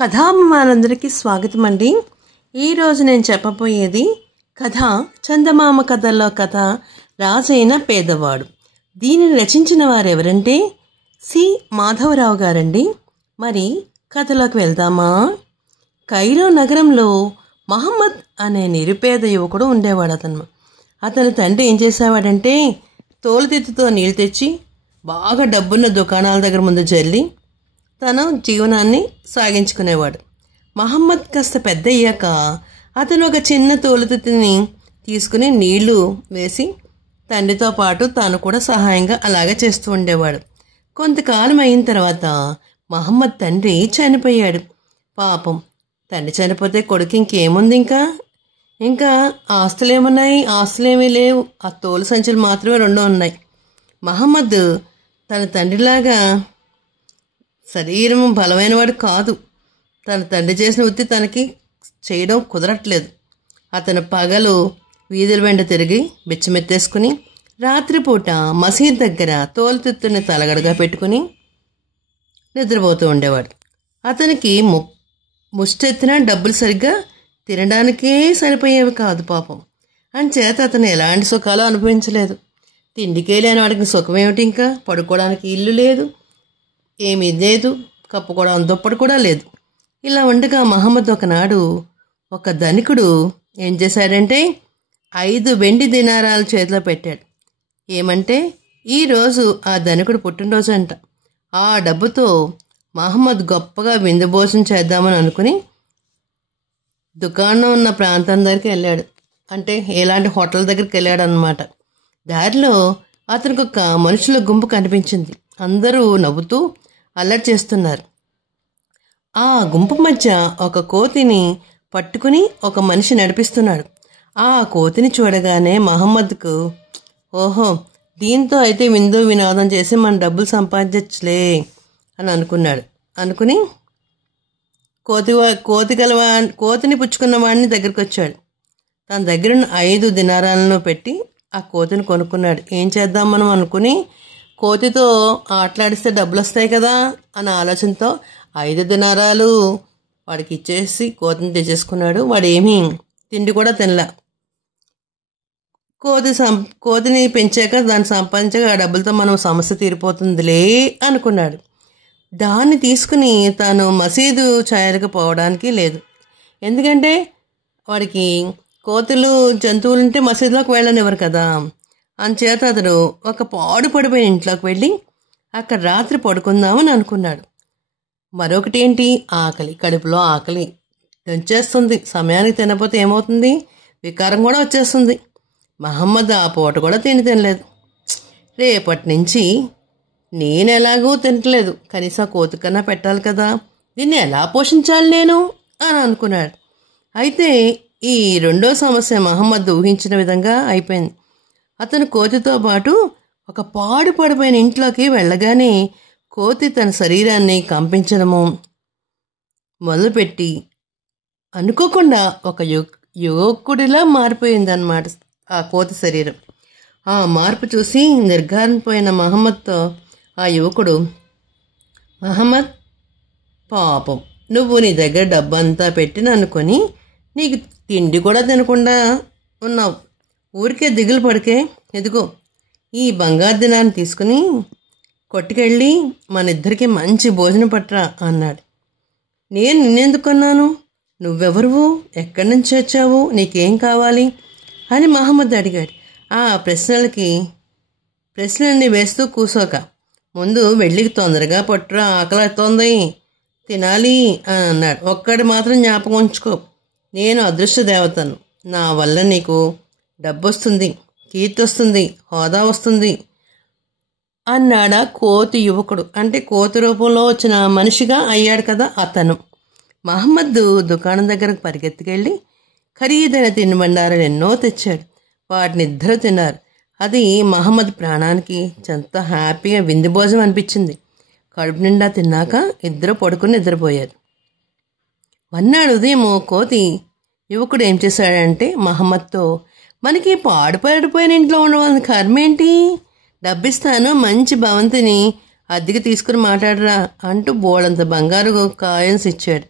కథాభిమానులందరికీ స్వాగతం అండి. ఈరోజు నేను చెప్పబోయేది కథ చందమామ కథల్లో కథ రాజైన పేదవాడు. దీనిని రచించిన వారు ఎవరంటే సి మాధవరావు గారండి. మరి కథలోకి వెళ్దామా? కైరో నగరంలో మహమ్మద్ అనే నిరుపేద యువకుడు ఉండేవాడు. అతని తండ్రి ఏం చేసేవాడంటే తోలుతిత్తుతో నీళ్ళు తెచ్చి బాగా డబ్బున్న దుకాణాల దగ్గర ముందు జల్లి తన జీవనాన్ని సాగించుకునేవాడు. మహమ్మద్ కాస్త పెద్ద అయ్యాక అతను ఒక చిన్న తోలుతిత్తిని తీసుకుని నీళ్లు వేసి తండ్రితో పాటు తాను కూడా సహాయంగా అలాగే చేస్తూ ఉండేవాడు. కొంతకాలం అయిన తర్వాత మహమ్మద్ తండ్రి చనిపోయాడు. పాపం తండ్రి చనిపోతే కొడుకు ఇంకేముంది, ఇంకా ఆస్తులు ఏమున్నాయి? ఆస్తులేమీ లేవు. ఆ తోలు సంచులు మాత్రమే 2 ఉన్నాయి. మహమ్మద్ తన తండ్రిలాగా శరీరం బలమైనవాడు కాదు. తన తండ్రి చేసిన వృత్తి తనకి చేయడం కుదరట్లేదు. అతను పగలు వీధుల వెంట తిరిగి బిచ్చమెత్తేసుకుని రాత్రిపూట మసీద్ దగ్గర తోలుతిత్తుని తలగడగా పెట్టుకుని నిద్రపోతూ ఉండేవాడు. అతనికి ముష్టెత్తిన డబ్బులు సరిగ్గా తినడానికే సరిపోయేవి కాదు పాపం. అంచేత అతను ఎలాంటి సుఖాలు అనుభవించలేదు. తిండికే లేని వాడికి సుఖం ఏమిటి? ఇంకా పడుకోవడానికి ఇల్లు లేదు, ఏమీ లేదు, కప్పుకోవడం దుప్పటి కూడా లేదు. ఇలా ఉండగా మహమ్మద్ ఒకనాడు ఒక ధనికుడు ఏం చేశాడంటే 5 వెండి దినారాలు చేతిలో పెట్టాడు. ఏమంటే ఈరోజు ఆ ధనికుడు పుట్టినరోజు అంట. ఆ డబ్బుతో మహమ్మద్ గొప్పగా విందు భోజనం చేద్దామని అనుకుని దుకాణం ఉన్న ప్రాంతం దగ్గరికి వెళ్ళాడు. అంటే ఎలాంటి హోటల్ దగ్గరికి వెళ్ళాడు అన్నమాట. దారిలో అతనికి ఒక మనుషుల గుంపు కనిపించింది. అందరూ నవ్వుతూ అల్లరి చేస్తున్నారు. ఆ గుంపు మధ్య ఒక కోతిని పట్టుకుని ఒక మనిషి నడిపిస్తున్నాడు. ఆ కోతిని చూడగానే మహమ్మద్కు ఓహో, దీంతో అయితే విందు వినోదం చేసి మన డబ్బులు సంపాదించలే అని అనుకుని కోతిని పుచ్చుకున్న వాడిని దగ్గరికి వచ్చాడు. తన దగ్గర 5 దినారాలను పెట్టి ఆ కోతిని కొనుక్కున్నాడు. ఏం చేద్దాం మనం అనుకుని కోతితో ఆటలాడిస్తే డబ్బులు వస్తాయి కదా అన్న ఆలోచనతో 5 దినారాలు వాడికి ఇచ్చేసి కోతిని తెచ్చేసుకున్నాడు. వాడు ఏమీ తిండి కూడా తినలా. కోతిని పెంచాక దాన్ని సంపాదించాక ఆ డబ్బులతో మనం సమస్య తీరిపోతుందిలే అనుకున్నాడు. దాన్ని తీసుకుని తాను మసీదు ఛాయలకు పోవడానికి లేదు. ఎందుకంటే వాడికి కోతులు జంతువులుంటే మసీదులోకి వెళ్ళనివ్వరు కదా. అంచేత అతడు ఒక పాడుపడిపోయిన ఇంట్లోకి వెళ్ళి అక్కడ రాత్రి పడుకుందామని అనుకున్నాడు. మరొకటి ఏంటి, ఆకలి. కడుపులో ఆకలి దంచేస్తుంది. సమయానికి తినకపోతే ఏమవుతుంది? వికారం కూడా వచ్చేస్తుంది. మహమ్మద్ ఆ పూట కూడా తినలేదు. రేపటి నుంచి నేను ఎలాగూ తినట్లేదు, కనీసం కోతి కన్నా పెట్టాలి కదా, దీన్ని ఎలా పోషించాలి నేను అని అనుకున్నాడు. అయితే ఈ 2వ సమస్య మహమ్మద్ ఊహించిన విధంగా అయిపోయింది. అతను కోతితో పాటు ఒక పాడుపడిపోయిన ఇంట్లోకి వెళ్ళగానే కోతి తన శరీరాన్ని కంపించడము మొదలుపెట్టి అనుకోకుండా ఒక యువకుడిలా మారిపోయిందన్నమాట ఆ కోతి శరీరం. ఆ మార్పు చూసి నిర్ఘాంతపోయిన మహమ్మద్తో ఆ యువకుడు, మహమ్మద్, పాపం నువ్వు నీ దగ్గర డబ్బంతా పెట్టి అనుకొని నీకు తిండి కూడా తినకుండా ఉన్నావు. ఊరికే దిగులు పడికే, ఎదుగో ఈ బంగారు దినాన్ని తీసుకుని కొట్టుకెళ్ళి మన ఇద్దరికి మంచి భోజనం పట్టరా అన్నాడు. నేను నిన్నెందుకు కొన్నాను? నువ్వెవరువు? ఎక్కడి నుంచి వచ్చావు? నీకేం కావాలి అని మహమ్మద్ అడిగాడు. ఆ ప్రశ్నలన్నీ వేస్తూ కూసోక ముందు వెళ్ళి తొందరగా పట్టురా, ఆకలితోంది, తినాలి అని అన్నాడు. ఒక్కడి మాత్రం జ్ఞాపకం ఉంచుకో, నేను అదృష్ట దేవతను. నా వల్ల నీకు డబ్బు వస్తుంది, కీర్తి వస్తుంది, హోదా వస్తుంది అన్నాడా కోతి యువకుడు. అంటే కోతి రూపంలో వచ్చిన మనిషిగా అయ్యాడు కదా అతను. మహమ్మద్ దుకాణం దగ్గరకు పరిగెత్తుకెళ్ళి ఖరీదైన తినుబండారాలు ఎన్నో తెచ్చాడు. వాటిని ఇద్దరు తిన్నారు. అది మహమ్మద్ ప్రాణానికి ఎంత హ్యాపీగా విందు భోజనం అనిపించింది. కడుపు నిండా తిన్నాక ఇద్దరు పడుకుని నిద్రపోయారు. మన్నాడు ఉదయం కోతి యువకుడు ఏం చేశాడంటే మహమ్మద్తో, మనకి పాడుపడిపోయిన ఇంట్లో ఉండవలసిన కర్మేంటి? డబ్బిస్తాను, మంచి భవంతిని అద్దెకి తీసుకుని మాట్లాడరా అంటూ బోళంత బంగారు కాయిన్స్ ఇచ్చాడు.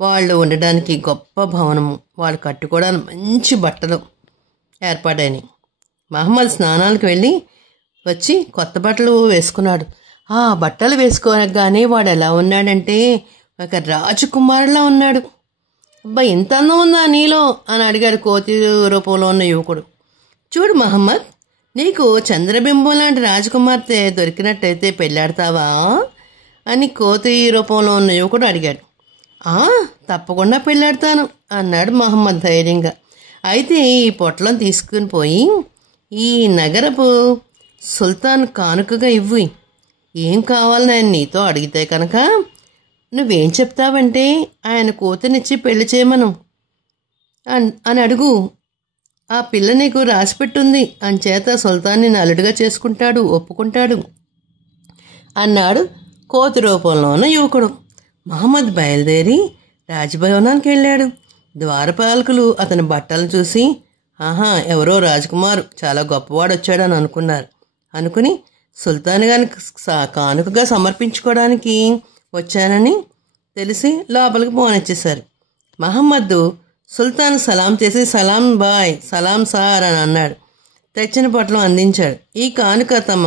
వాళ్ళు ఉండడానికి గొప్ప భవనము, వాళ్ళు కట్టుకోవడానికి మంచి బట్టలు ఏర్పాటైనవి. మహమ్మద్ స్నానాలకు వెళ్ళి వచ్చి కొత్త బట్టలు వేసుకున్నాడు. ఆ బట్టలు వేసుకోగానే వాడు ఎలా ఉన్నాడంటే ఒక రాజకుమారులా ఉన్నాడు. అబ్బా, ఎంత అందం ఉందా నీలో అని అడిగాడు కోతి రూపంలో ఉన్న యువకుడు. చూడు మహమ్మద్, నీకు చంద్రబింబం లాంటి రాజకుమార్తె దొరికినట్టయితే పెళ్ళాడతావా అని కోతి రూపంలో ఉన్న యువకుడు అడిగాడు. తప్పకుండా పెళ్ళాడతాను అన్నాడు మహమ్మద్ ధైర్యంగా. అయితే ఈ పొట్లం తీసుకుని పోయి ఈ నగరపు సుల్తాన్ కానుకగా ఇవ్వు. ఏం కావాలని ఆయన నీతో అడిగితే కనుక నువ్వేం చెప్తావంటే ఆయన కూతునిచ్చి పెళ్లి చేయమను అని అడుగు. ఆ పిల్ల నీకు రాసిపెట్టుంది, అంచేత సుల్తాన్ నిన్ను అల్లుడుగా చేసుకుంటాడు, ఒప్పుకుంటాడు అన్నాడు కోతి రూపంలో ఉన్న యువకుడు. మహమ్మద్ బయలుదేరి రాజభవనానికి వెళ్ళాడు. ద్వారపాలకులు అతని బట్టలు చూసి, ఎవరో రాజకుమారు చాలా గొప్పవాడు వచ్చాడని అనుకుని సుల్తాన్ గారికి కానుకగా సమర్పించుకోవడానికి వచ్చానని తెలిసి లోపలికి పోనిచ్చేశారు. మహమ్మద్ సుల్తాన్ సలాం చేసి, సలాం బాయ్, సలాం సార్ అని అన్నాడు. తెచ్చిన పొట్లం అందించాడు. ఈ కానుక తమ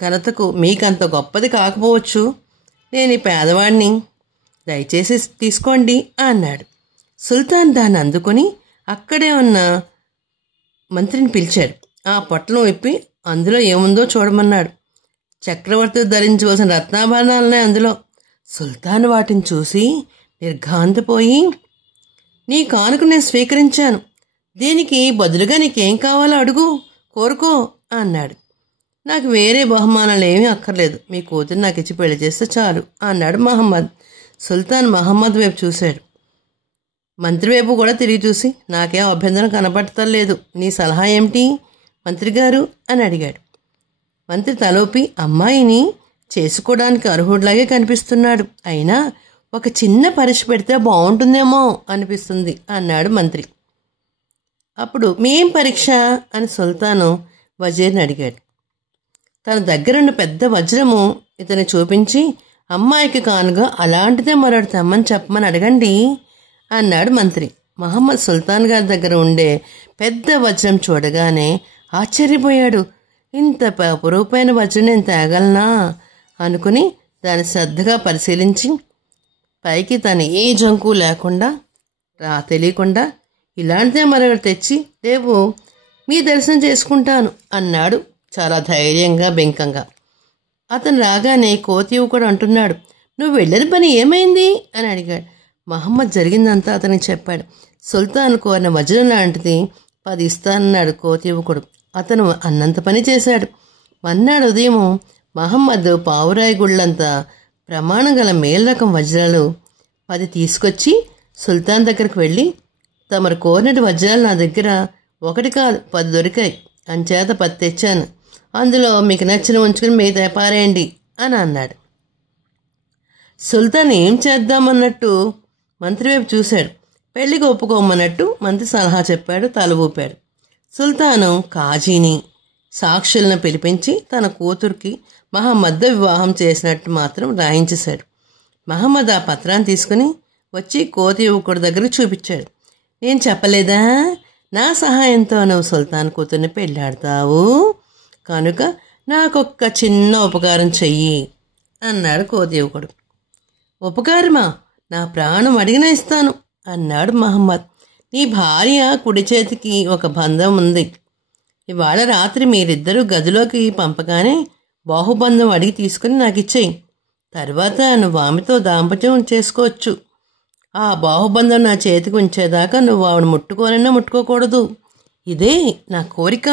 ఘనతకు మీకంత గొప్పది కాకపోవచ్చు, నేను ఈ పేదవాడిని, దయచేసి తీసుకోండి అన్నాడు. సుల్తాన్ దాన్ని అందుకొని అక్కడే ఉన్న మంత్రిని పిలిచాడు. ఆ పొట్లం విప్పి అందులో ఏముందో చూడమన్నాడు. చక్రవర్తి ధరించవలసిన రత్నాభరణాలున్నాయి అందులో. సుల్తాన్ వాటిని చూసి నిర్ఘాంతపోయి, నీ కానుక నేను స్వీకరించాను, దీనికి బదులుగా నీకేం కావాలో అడుగు, కోరుకో అన్నాడు. నాకు వేరే బహుమానాలు ఏమీ అక్కర్లేదు, మీ కూతురు నాకు ఇచ్చి పెళ్లి చేస్తే చాలు అన్నాడు మహమ్మద్. సుల్తాన్ మహమ్మద్ వైపు చూశాడు. మంత్రి వైపు కూడా తిరిగి చూసి, నాకేం అభ్యంతరం కనపడతలేదు, నీ సలహా ఏమిటి మంత్రి గారు అని అడిగాడు. మంత్రి తలోపి, అమ్మాయిని చేసుకోవడానికి అర్హుడిలాగే కనిపిస్తున్నాడు, అయినా ఒక చిన్న పరీక్ష పెడితే బాగుంటుందేమో అనిపిస్తుంది అన్నాడు మంత్రి. అప్పుడు మేం పరీక్ష అని సుల్తాను వజీర్ని అడిగాడు. తన దగ్గరున్న పెద్ద వజ్రము ఇతని చూపించి, అమ్మాయికి కానుగా అలాంటిదే మరొకటి తెమ్మని చెప్పమని అడగండి అన్నాడు మంత్రి. మహమ్మద్ సుల్తాన్ గారి దగ్గర ఉండే పెద్ద వజ్రం చూడగానే ఆశ్చర్యపోయాడు. ఇంత అపురూపమైన వజ్రం నేను తేగలనా అనుకుని దాన్ని శ్రద్ధగా పరిశీలించి, పైకి తను ఏ జంకు లేకుండా తెలియకుండా, ఇలాంటిదే మరొకటి తెచ్చి రేపు మీ దర్శనం చేసుకుంటాను అన్నాడు చాలా ధైర్యంగా బెంకంగా. అతను రాగానే కోతి కూడా అంటున్నాడు, నువ్వు వెళ్ళిన పని ఏమైంది అని అడిగాడు. మహమ్మద్ జరిగిందంతా అతనికి చెప్పాడు. సుల్తాన్ కోరిన వజ్రం లాంటిది 10 ఇస్తానన్నాడు కోతి యువకుడు. అతను అన్నంత పని చేశాడు. మన్నాడు ఉదయం మహమ్మద్ పావురాయి గుళ్ళంత ప్రమాణం గల మేలు రకం వజ్రాలు 10 తీసుకొచ్చి సుల్తాన్ దగ్గరికి వెళ్ళి, తమరు కోరినటి వజ్రాలు నా దగ్గర 1 కాదు 10 దొరికాయి, అంచేత 10 తెచ్చాను, అందులో మీకు నచ్చిన ఉంచుకుని మిగతా పారేయండి అని అన్నాడు. సుల్తాన్ ఏం చేద్దామన్నట్టు మంత్రి వైపు చూశాడు. పెళ్లికి ఒప్పుకోమన్నట్టు మంత్రి సలహా చెప్పాడు, తల ఊపాడు. సుల్తాను కాజీని సాక్షులను పిలిపించి తన కూతురికి మహమ్మద్ వివాహం చేసినట్టు మాత్రం రాయించేశాడు. మహమ్మద్ ఆ పత్రాన్ని తీసుకుని వచ్చి కోతి యువకుడి దగ్గరికి చూపించాడు. నేను చెప్పలేదా, నా సహాయంతో నువ్వు సుల్తాన్ కూతుర్ని పెళ్ళాడతావు, కనుక నాకొక్క చిన్న ఉపకారం చెయ్యి అన్నాడు కోతి యువకుడు. ఉపకారమా, నా ప్రాణం అడిగినా ఇస్తాను అన్నాడు మహమ్మద్. నీ భార్య కుడి చేతికి ఒక బంధం ఉంది. ఇవాళ రాత్రి మీరిద్దరూ గదిలోకి పంపగానే బాహుబంధం అడిగి తీసుకుని నాకు ఇచ్చేయి. తర్వాత నువ్వు ఆమెతో దాంపత్యం చేసుకోవచ్చు. ఆ బాహుబంధం నా చేతికి ఉంచేదాకా నువ్వు ఆవిడ ముట్టుకోనన్నా ముట్టుకోకూడదు. ఇదే నా కోరిక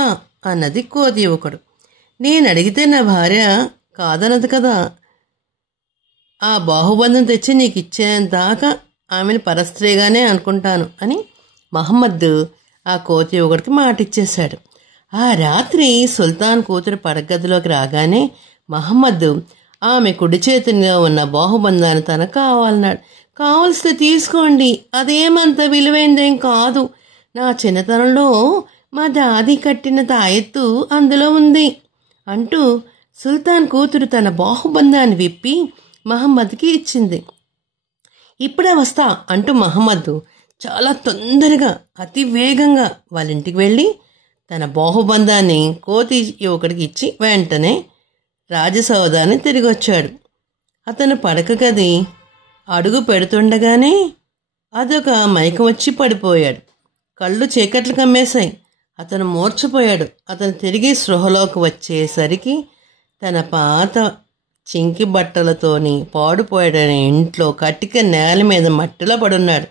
అన్నది కోతి యువకుడు. నేను అడిగితే నా భార్య కాదన్నది కదా, ఆ బాహుబంధం తెచ్చి నీకు ఇచ్చేదాకా ఆమెను పరస్త్రీగానే అనుకుంటాను అని మహమ్మద్ ఆ కోతి యువకుడికి మాటిచ్చేశాడు. ఆ రాత్రి సుల్తాన్ కూతురు పడగదిలోకి రాగానే మహమ్మద్ ఆమె కుడి చేతిలో ఉన్న బాహుబంధాన్ని తనకు కావాలన్నాడు. కావలసితే తీసుకోండి, అదేమంత విలువైందేం కాదు, నా చిన్నతనంలో మా దాది కట్టిన తాయెత్తు అందులో ఉంది అంటూ సుల్తాన్ కూతురు తన బాహుబంధాన్ని విప్పి మహమ్మద్కి ఇచ్చింది. ఇప్పుడే వస్తా అంటూ మహమ్మద్ చాలా తొందరగా అతి వేగంగా వాళ్ళ ఇంటికి వెళ్ళి తన బాహుబంధాన్ని కోతి యువకుడికి ఇచ్చి వెంటనే రాజసౌధాన్ని తిరిగి వచ్చాడు. అతను పడక గది అడుగు పెడుతుండగానే అదొక మైకం వచ్చి పడిపోయాడు. కళ్ళు చీకట్లు కమ్మేశాయి. అతను మూర్ఛపోయాడు. అతను తిరిగి స్పృహలోకి వచ్చేసరికి తన పాత చింకి బట్టలతోని పాడుపోయాడని ఇంట్లో కటిక నేల మీద మట్టిలో పడున్నాడు.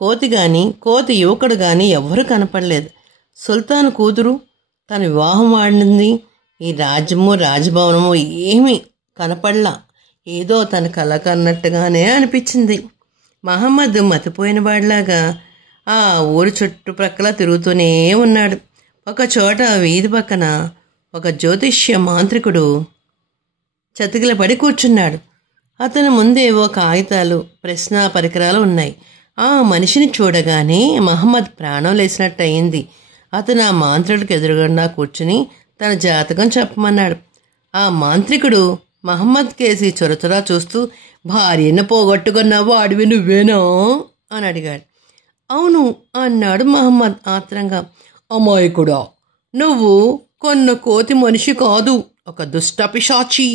కోతి యువకుడు కానీ ఎవ్వరూ కనపడలేదు. సుల్తాన్ కూతురు తన వివాహం ఆడింది. ఈ రాజ్యము రాజభవనము ఏమీ కనపడలా. ఏదో తన కల కన్నట్టుగానే అనిపించింది. మహమ్మద్ మతిపోయిన వాడిలాగా ఆ ఊరు చుట్టుప్రక్కల తిరుగుతూనే ఉన్నాడు. ఒక చోట వీధి పక్కన ఒక జ్యోతిష్య మాంత్రికుడు చతికిలపడి కూర్చున్నాడు. అతని ముందేవో కాగితాలు, ప్రశ్న పరికరాలు ఉన్నాయి. ఆ మనిషిని చూడగానే మహమ్మద్ ప్రాణం లేచినట్టు అయింది. అతను ఆ మాంత్రికుడికి ఎదురుగుండా కూర్చుని తన జాతకం చెప్పమన్నాడు. ఆ మాంత్రికుడు మహమ్మద్ కేసి చొరచొరా చూస్తూ, భార్యను పోగొట్టుకున్న వాడివి నువ్వేనా అని అడిగాడు. అవును అన్నాడు మహమ్మద్ ఆత్రంగా. అమాయకుడా, నువ్వు కొన్న కోతి మనిషి కాదు, ఒక దుష్టపిశాచి.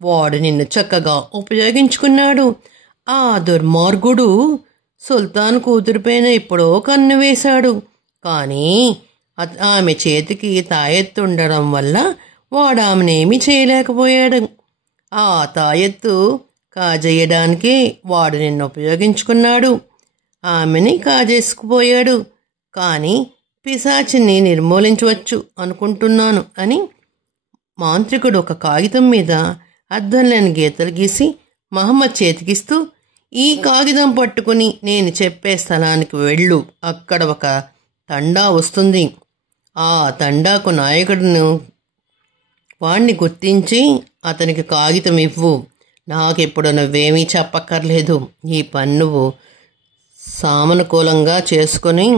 వాడు నిన్ను చక్కగా ఉపయోగించుకున్నాడు. ఆ దుర్మార్గుడు సుల్తాన్ కూతురిపైన ఎప్పుడో కన్ను వేశాడు. కానీ ఆమె చేతికి తాయెత్తు ఉండడం వల్ల వాడు ఆమెనేమీ చేయలేకపోయాడు. ఆ తాయెత్తు కాజేయడానికే వాడు నిన్ను ఉపయోగించుకున్నాడు. ఆమెని కాజేసుకుపోయాడు. కానీ పిశాచిని నిర్మూలించవచ్చు అనుకుంటున్నాను అని మాంత్రికుడు ఒక కాగితం మీద అర్థం లేని గీతలు గీసి మహమ్మద్ చేతికిస్తూ, ఈ కాగితం పట్టుకుని నేను చెప్పే స్థలానికి వెళ్ళు. అక్కడ ఒక తండా వస్తుంది. ఆ తండాకు నాయకుడును వాణ్ణి గుర్తించి అతనికి కాగితం ఇవ్వు. నాకెప్పుడు నువ్వేమీ చెప్పక్కర్లేదు. ఈ పని నువ్వు సామనుకూలంగా చేసుకొని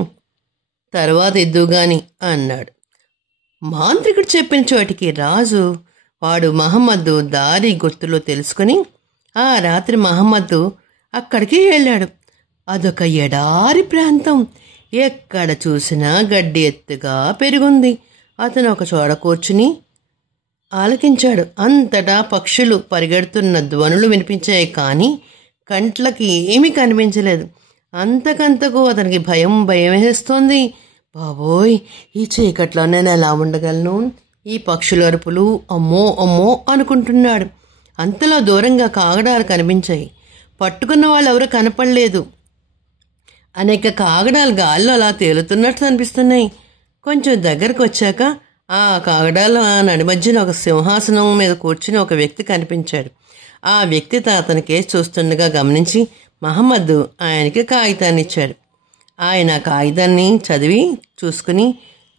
తర్వాత ఇద్దుగాని అన్నాడు. మాంత్రికుడు చెప్పిన చోటికి రాజు వాడు మహమ్మద్ దారి గుర్తులు తెలుసుకుని ఆ రాత్రి మహమ్మద్ అక్కడికి వెళ్ళాడు. అదొక ఎడారి ప్రాంతం. ఎక్కడ చూసినా గడ్డి ఎత్తుగా పెరుగుంది. అతను ఒక చోట కూర్చుని ఆలకించాడు. అంతటా పక్షులు పరిగెడుతున్న ధ్వనులు వినిపించాయి. కానీ కంట్లకి ఏమీ కనిపించలేదు. అంతకంతకు అతనికి భయం వేస్తోంది. బాబోయ్, ఈ చీకట్లో నేను ఎలా ఉండగలను? ఈ పక్షుల అరుపులు అమ్మో అమ్మో అనుకుంటున్నాడు. అంతలో దూరంగా కాగడాలు కనిపించాయి. పట్టుకున్న వాళ్ళు ఎవరూ కనపడలేదు. అనేక కాగడాలు గాల్లో అలా తేలుతున్నట్లు అనిపిస్తున్నాయి. కొంచెం దగ్గరకు వచ్చాక ఆ కాగడాల నడిమధ్యన ఒక సింహాసనం మీద కూర్చుని ఒక వ్యక్తి కనిపించాడు. ఆ వ్యక్తి అతని కేసు చూస్తుండగా గమనించి మహమ్మద్ ఆయనకి కాగితాన్ని ఇచ్చాడు. ఆయన కాగితాన్ని చదివి చూసుకుని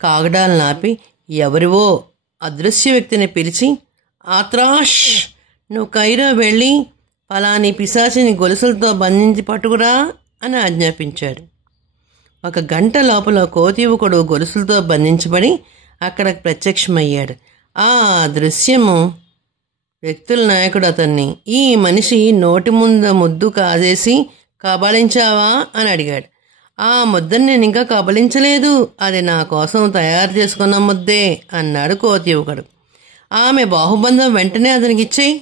కాగడాలను ఆపి ఎవరివో అదృశ్య వ్యక్తిని పిలిచి, ఆత్రాష్, నువ్వు కైరో వెళ్ళి ఫలాని పిశాచిని గొలుసులతో బంధించి పట్టుకురా అని ఆజ్ఞాపించాడు. 1 గంట లోపల కోతి యువకుడు గొలుసులతో బంధించబడి అక్కడ ప్రత్యక్షమయ్యాడు. ఆ దృశ్యము వ్యక్తుల నాయకుడు అతన్ని, ఈ మనిషి నోటి ముందు ముద్దు కాజేసి కబళించావా అని అడిగాడు. ఆ ముద్దని నేను ఇంకా కబళించలేదు, అది నా కోసం తయారు చేసుకున్న ముద్దే అన్నాడు కోతి యువకుడు. ఆమె బాహుబంధం వెంటనే అతనికి ఇచ్చేయి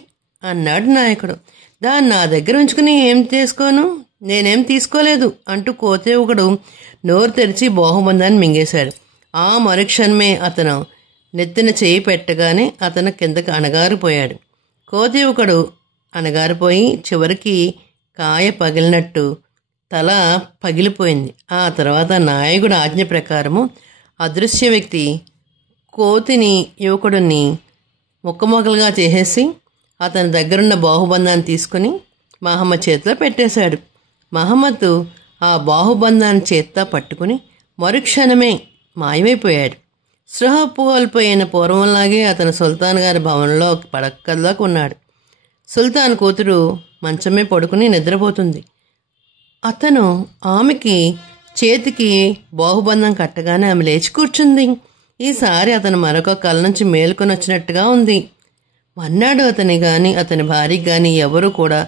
అన్నాడు నాయకుడు. దాన్ని నా దగ్గర ఉంచుకుని ఏం చేసుకోను, నేనేం తీసుకోలేదు అంటూ కోతి యువకుడు నోరు తెరిచి బాహుబంధాన్ని మింగేశాడు. ఆ మరుక్షణమే అతను నెత్తిన చేయి పెట్టగానే అతను కిందకి అణగారిపోయాడు. కోతి యువకుడు అణగారిపోయి చివరికి కాయ పగిలినట్టు తల పగిలిపోయింది. ఆ తర్వాత నాయకుడు ఆజ్ఞ ప్రకారము అదృశ్య వ్యక్తి కోతిని యువకుడిని ముక్కముక్కలుగా చేసేసి అతని దగ్గరున్న బాహుబంధాన్ని తీసుకుని మహమ్మద్ చేతిలో పెట్టేశాడు. మహమ్మద్ ఆ బాహుబంధాన్ని చేత్తో పట్టుకుని మరుక్షణమే మాయమైపోయాడు. స్పృహ కోల్పోయిన పూర్వంలాగే అతను సుల్తాన్ గారి భవనంలో పడక్కల్లోకి ఉన్నాడు. సుల్తాన్ కూతురు మంచమే పడుకుని నిద్రపోతుంది. అతను ఆమెకి చేతికి బాహుబంధం కట్టగానే ఆమె లేచి కూర్చుంది. ఈసారి అతను మరొక కళ్ళ నుంచి మేలుకొని వచ్చినట్టుగా ఉంది. మన్నాడు అతని కానీ అతని భార్యకి కానీ ఎవరూ కూడా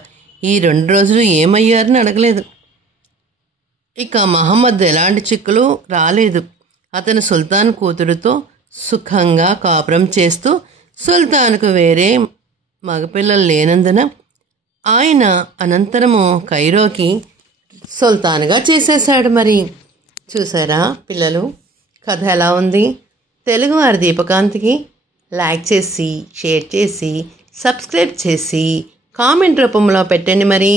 ఈ 2 రోజులు ఏమయ్యారని అడగలేదు. ఇక మహమ్మద్ ఎలాంటి చిక్కులు రాలేదు. అతను సుల్తాన్ కూతురుతో సుఖంగా కాపురం చేస్తూ సుల్తాన్కు వేరే మగపిల్లలు లేనందున ఆయన అనంతరము కైరోకి సుల్తాన్గా చేసేశాడు. మరి చూసారా పిల్లలు, కథ ఎలా ఉంది? తెలుగువారి దీపకాంతికి లైక్ చేసి, షేర్ చేసి, సబ్స్క్రైబ్ చేసి, కామెంట్ రూపంలో పెట్టండి మరి.